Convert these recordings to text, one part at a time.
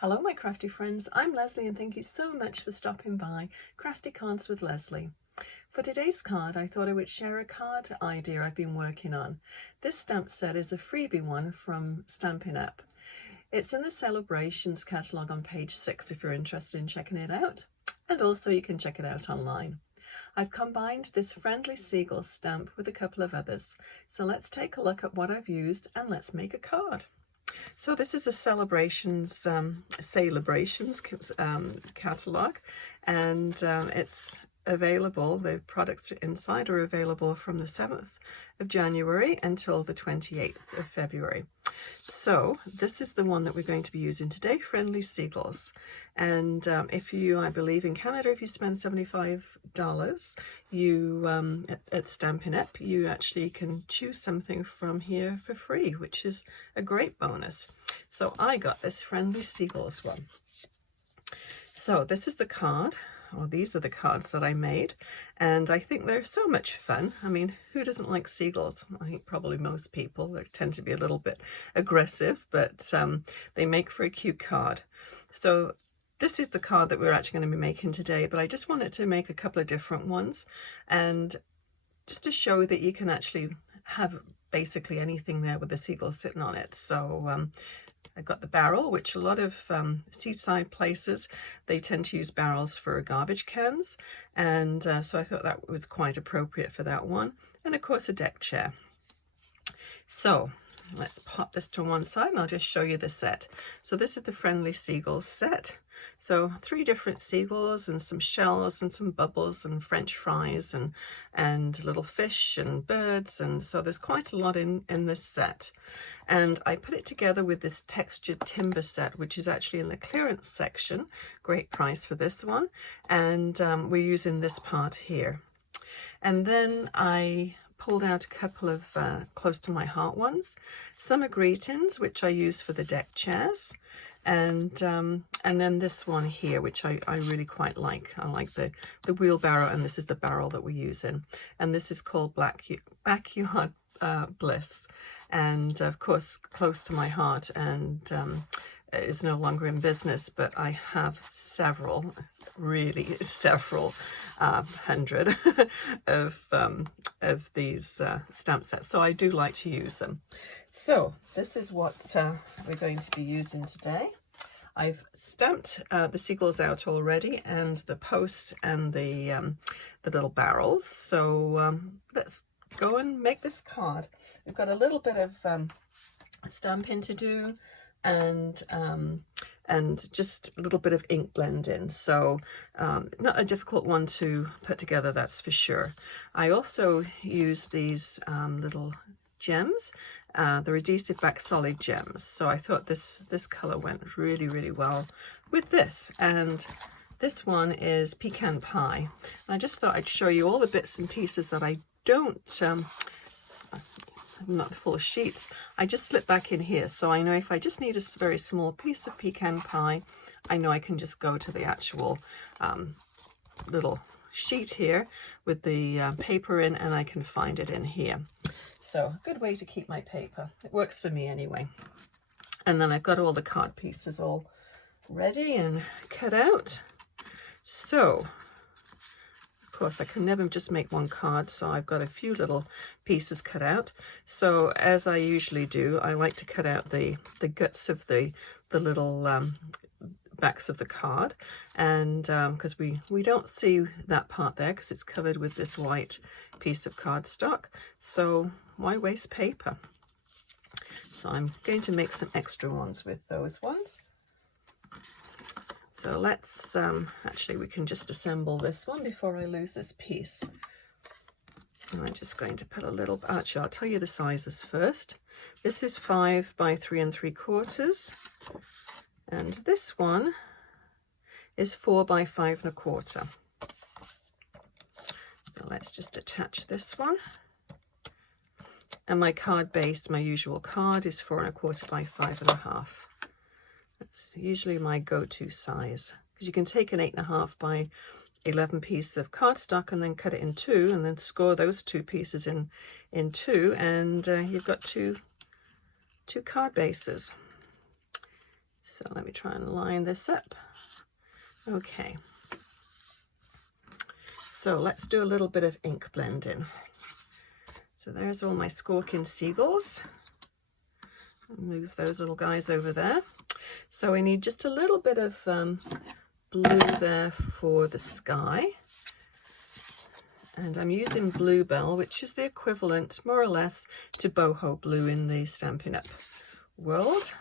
Hello my crafty friends, I'm Lesley and thank you so much for stopping by Crafty Cards with Lesley. For today's card I thought I would share a card idea I've been working on. This stamp set is a freebie one from Stampin' Up. It's in the Sale-A-Brations catalogue on page 6 if you're interested in checking it out, and also you can check it out online. I've combined this friendly seagull stamp with a couple of others, so let's take a look at what I've used and let's make a card. So this is a Sale-A-Brations catalogue, and it's available, the products inside are available from the 7th of January until the 28th of February. So this is the one that we're going to be using today, Friendly Seagulls. And if you, I believe in Canada, if you spend $75, you at Stampin' Up, you actually can choose something from here for free, which is a great bonus. So I got this Friendly Seagulls one. So this is the card. Well, these are the cards that I made, and I think they're so much fun. I mean, who doesn't like seagulls? I think probably most people. They tend to be a little bit aggressive, but they make for a cute card. So this is the card that we're actually going to be making today, but I just wanted to make a couple of different ones, and just to show that you can actually have basically anything there with the seagull sitting on it. So I got the barrel, which a lot of seaside places, they tend to use barrels for garbage cans. And so I thought that was quite appropriate for that one. And of course, a deck chair. So let's pop this to one side and I'll just show you the set. So this is the Friendly Seagulls set. So 3 different seagulls and some shells and some bubbles and French fries and little fish and birds. And so there's quite a lot in this set. And I put it together with this textured timber set, which is actually in the clearance section. Great price for this one. And we're using this part here. And then I pulled out a couple of close to my heart ones. Some are greetings, which I use for the deck chairs. And then this one here, which I really quite like. I like the wheelbarrow, and this is the barrel that we're using. And this is called Backyard Bliss. And of course, close to my heart, and is no longer in business, but I have several, really several hundred of these stamp sets. So I do like to use them. So this is what we're going to be using today. I've stamped the seagulls out already, and the posts and the little barrels. So let's go and make this card. We've got a little bit of stamping to do, and just a little bit of ink blending. So not a difficult one to put together, that's for sure. I also use these little gems. They're Adhesive Back Solid gems. So I thought this color went really, really well with this. And this one is Pecan Pie. I just thought I'd show you all the bits and pieces that I don't, not full of sheets. I just slip back in here. So I know if I just need a very small piece of pecan pie, I know I can just go to the actual little sheet here with the paper in, and I can find it in here. So a good way to keep my paper. It works for me anyway. And then I've got all the card pieces all ready and cut out. So of course I can never just make one card, so I've got a few little pieces cut out. So as I usually do, I like to cut out the guts of the little backs of the card, and because we don't see that part there because it's covered with this white piece of cardstock, so why waste paper? So I'm going to make some extra ones with those ones. So let's actually, we can just assemble this one before I lose this piece. And I'm just going to put a little, actually I'll tell you the sizes first. This is 5 by 3 3/4. And this one is 4 by 5 1/4. So let's just attach this one. And my card base, my usual card, is 4 1/4 by 5 1/2. That's usually my go-to size, because you can take an 8 1/2 by 11 piece of cardstock and then cut it in 2, and then score those 2 pieces in 2, and you've got two card bases. So let me try and line this up. Okay. So let's do a little bit of ink blending. So there's all my Squawking Seagulls. Move those little guys over there. So we need just a little bit of blue there for the sky. And I'm using Bluebell, which is the equivalent, more or less, to Boho Blue in the Stampin' Up! World.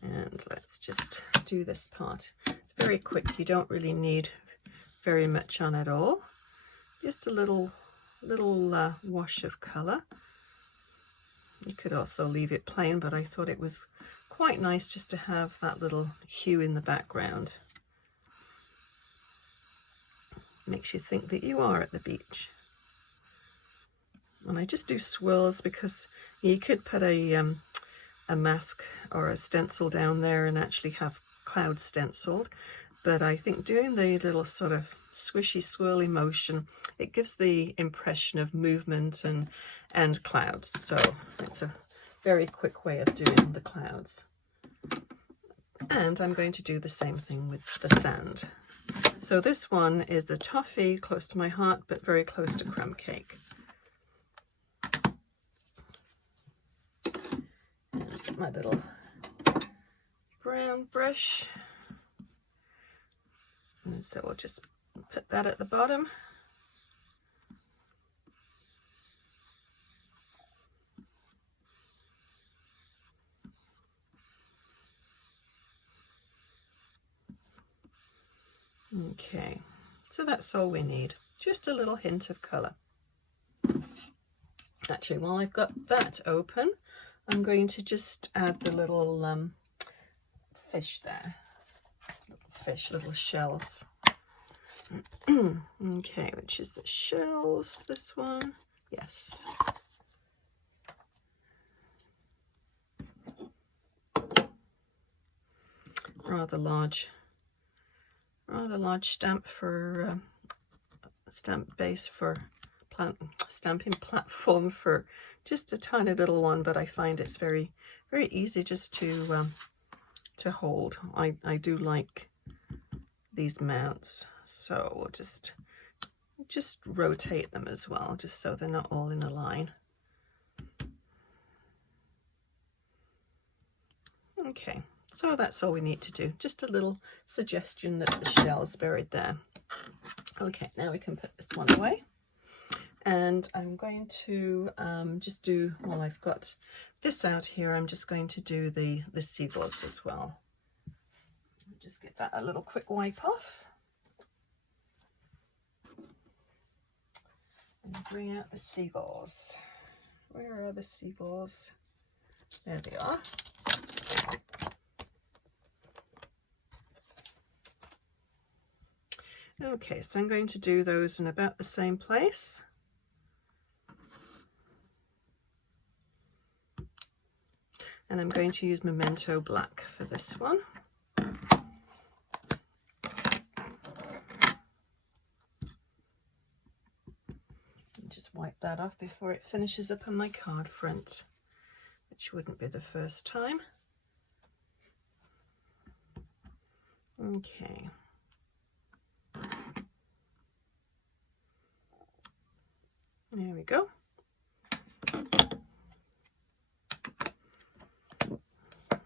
And let's just do this part. Very quick, you don't really need very much on at all. Just a little wash of colour. You could also leave it plain, but I thought it was quite nice just to have that little hue in the background. Makes you think that you are at the beach. And I just do swirls because you could put a mask or a stencil down there and actually have clouds stenciled, but I think doing the little sort of swishy swirly motion, it gives the impression of movement and clouds. So it's a very quick way of doing the clouds. And I'm going to do the same thing with the sand. So this one is a toffee, close to my heart, but very close to Crumb Cake. And get my little brown brush. And so we'll just put that at the bottom. Okay, so that's all we need. Just a little hint of colour. Actually, while I've got that open, I'm going to just add the little fish there. Little shells. Okay, which is the shells, this one. Yes. Rather large stamp for stamp base for stamping platform for just a tiny little one, but I find it's very easy just to hold. I do like these mounts, so we'll just rotate them as well, just so they're not all in a line. Okay. So that's all we need to do. Just a little suggestion that the shell's buried there. Okay, now we can put this one away. And I'm going to just do, while I've got this out here, I'm just going to do the seagulls as well. Just get that a little quick wipe off. And bring out the seagulls. Where are the seagulls? There they are. Okay, so I'm going to do those in about the same place. And I'm going to use Memento Black for this one. Just wipe that off before it finishes up on my card front, which wouldn't be the first time. Okay. There we go.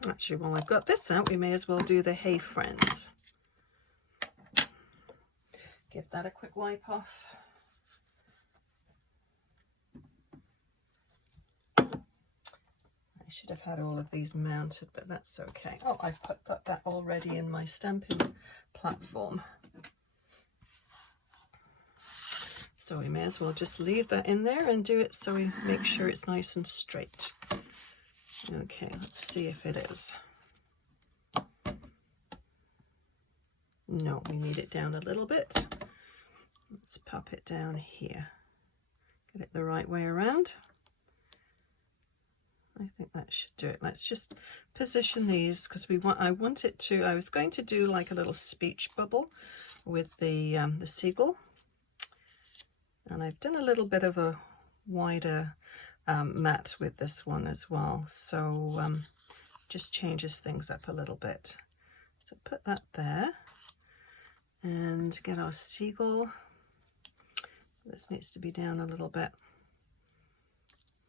Actually, while I've got this out, we may as well do the Hey Friends. Give that a quick wipe off. I should have had all of these mounted, but that's okay. Oh, I've got that already in my stamping platform. So we may as well just leave that in there and do it so we make sure it's nice and straight. Okay, let's see if it is. No, we need it down a little bit. Let's pop it down here. Get it the right way around. I think that should do it. Let's just position these because I want it to, I was going to do like a little speech bubble with the seagull. And I've done a little bit of a wider mat with this one as well. So just changes things up a little bit. So put that there and get our seagull. This needs to be down a little bit.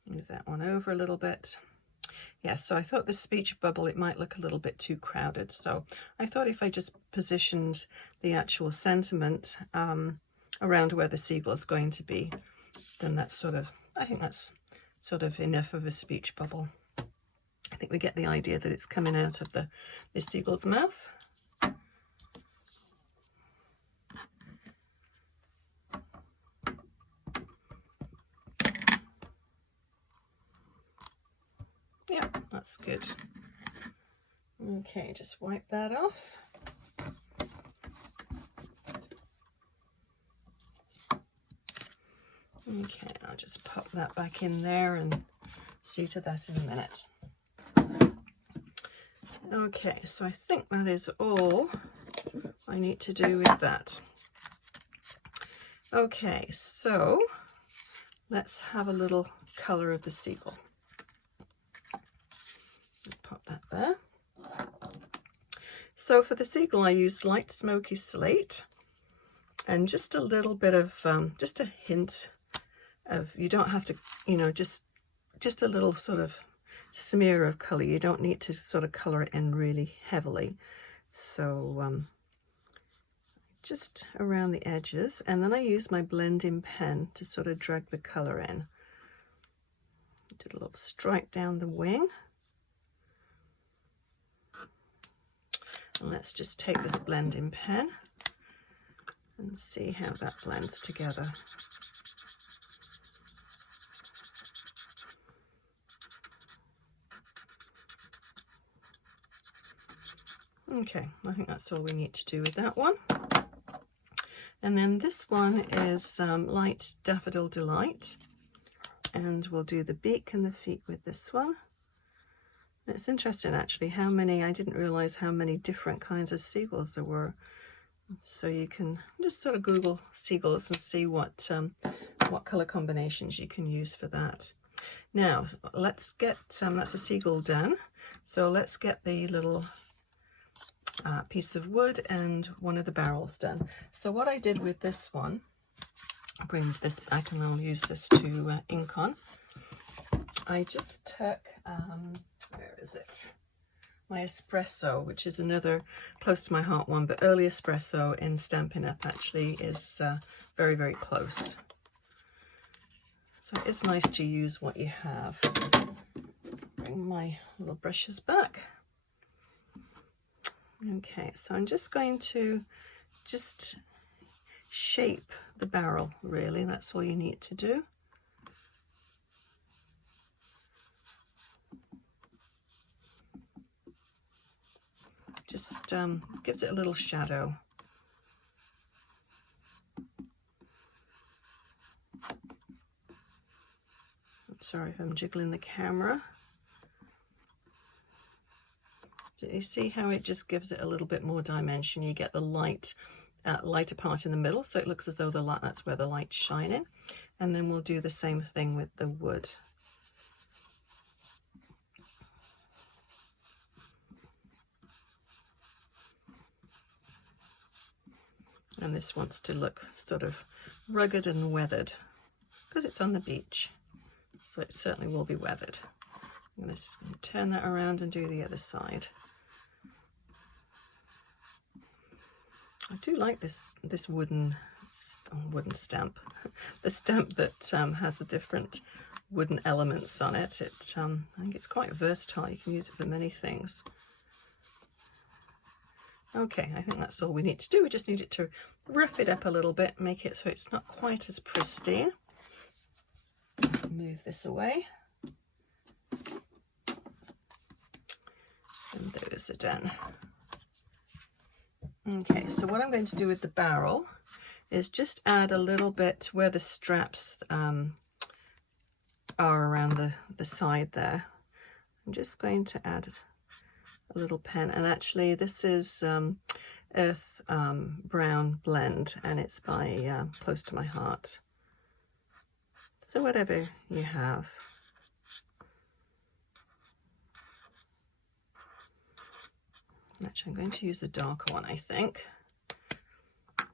Move that one over a little bit. Yeah, so I thought the speech bubble, it might look a little bit too crowded. So I thought if I just positioned the actual sentiment around where the seagull is going to be, then that's sort of, I think that's sort of enough of a speech bubble. I think we get the idea that it's coming out of the seagull's mouth. Yeah, that's good. Okay, just wipe that off. Okay, I'll just pop that back in there and see to that in a minute. Okay, so I think that is all I need to do with that. Okay, so let's have a little color of the seagull. Pop that there. So for the seagull, I used light Smoky Slate and just a little bit of, just a hint of, you don't have to, you know, just a little sort of smear of color. You don't need to sort of color it in really heavily. So just around the edges, and then I use my blending pen to sort of drag the color in. Did a little stripe down the wing. And let's just take this blending pen and see how that blends together. Okay, I think that's all we need to do with that one. And then this one is light Daffodil Delight, and we'll do the beak and the feet with this one. It's interesting actually how many, I didn't realize how many different kinds of seagulls there were. So you can just sort of Google seagulls and see what color combinations you can use for that. Now let's get, that's a seagull done. So let's get the little piece of wood and one of the barrels done. So what I did with this one, I'll bring this back and I'll use this to ink on. I just took, where is it? My Espresso, which is another close to my heart one, but early Espresso in Stampin' Up actually is very, very close. So it's nice to use what you have. Let's bring my little brushes back. Okay, so I'm just going to just shape the barrel, really. That's all you need to do. Just gives it a little shadow. I'm sorry if I'm jiggling the camera. You see how it just gives it a little bit more dimension. You get the light, lighter part in the middle, so it looks as though the light, that's where the light's shining. And then we'll do the same thing with the wood. And this wants to look sort of rugged and weathered because it's on the beach, so it certainly will be weathered. I'm going to turn that around and do the other side. I do like this wooden stamp, the stamp that has the different wooden elements on it. I think it's quite versatile. You can use it for many things. Okay, I think that's all we need to do. We just need it to rough it up a little bit, make it so it's not quite as pristine. Move this away. And those are done. Okay, so what I'm going to do with the barrel is just add a little bit where the straps are around the side there. I'm just going to add a little pen, and actually this is Earth Brown Blend, and it's by Close to My Heart. So whatever you have. Actually, I'm going to use the darker one, I think. A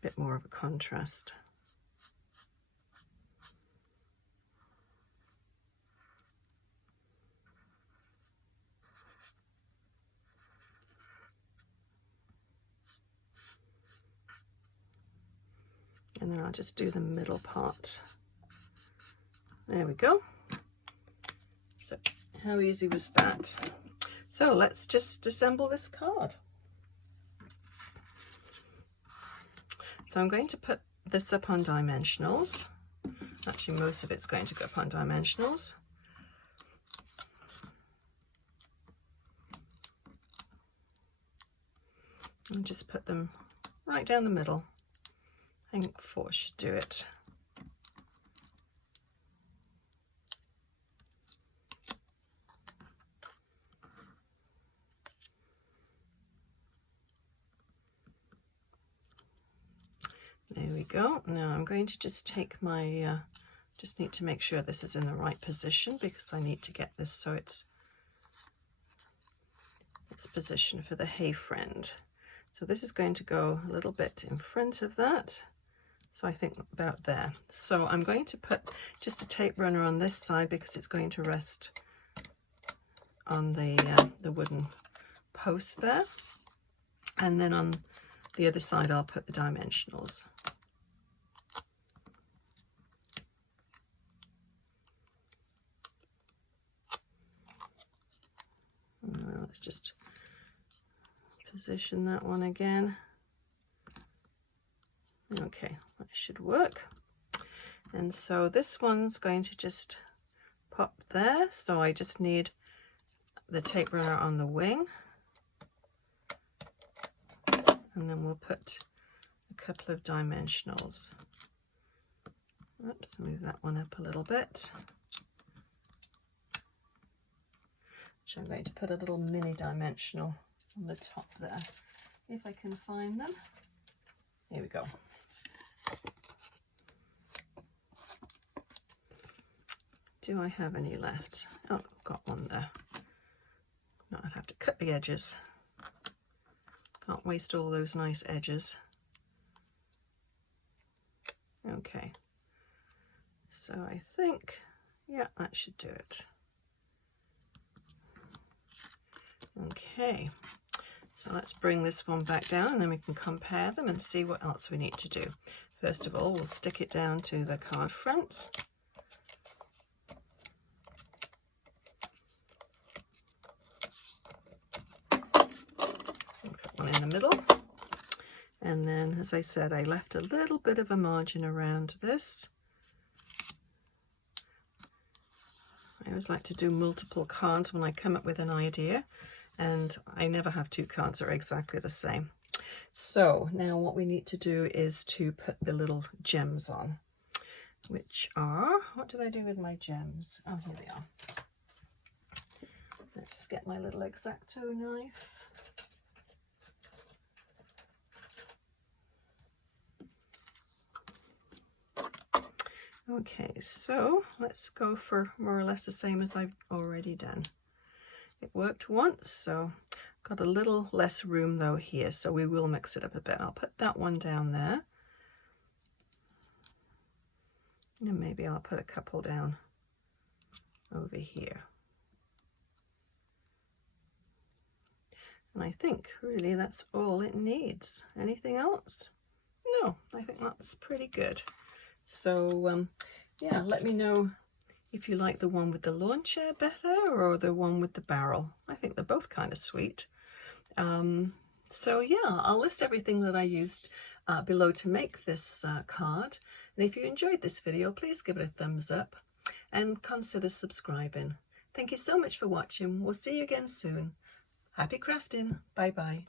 bit more of a contrast. And then I'll just do the middle part. There we go. So how easy was that? So let's just assemble this card. So I'm going to put this up on dimensionals. Actually, most of it's going to go up on dimensionals. And just put them right down the middle. I think 4 should do it. There we go. Now I'm going to just take my, just need to make sure this is in the right position because I need to get this so it's positioned for the hey friend. So this is going to go a little bit in front of that. So I think about there. So I'm going to put just a tape runner on this side because it's going to rest on the wooden post there. And then on the other side I'll put the dimensionals. Let's just position that one again. Okay, that should work. And so this one's going to just pop there. So I just need the tape runner on the wing. And then we'll put a couple of dimensionals. Oops, move that one up a little bit. So I'm going to put a little mini dimensional on the top there, if I can find them. Here we go. Do I have any left? Oh, got one there. No, I'd have to cut the edges. Can't waste all those nice edges. Okay. So I think, yeah, that should do it. Okay. So let's bring this one back down and then we can compare them and see what else we need to do. First of all, we'll stick it down to the card front. Put one in the middle. And then, as I said, I left a little bit of a margin around this. I always like to do multiple cards when I come up with an idea. And I never have 2 cards that are exactly the same. So now what we need to do is to put the little gems on, which are, what did I do with my gems? Oh, here they are. Let's get my little X-Acto knife. Okay, so let's go for more or less the same as I've already done. It worked once, so got a little less room though here, so we will mix it up a bit. I'll put that one down there. And maybe I'll put a couple down over here. And I think really that's all it needs. Anything else? No, I think that's pretty good. So yeah, let me know if you like the one with the lawn chair better or the one with the barrel. I think they're both kind of sweet. So yeah, I'll list everything that I used below to make this card. And if you enjoyed this video, please give it a thumbs up and consider subscribing. Thank you so much for watching. We'll see you again soon. Happy crafting. Bye bye.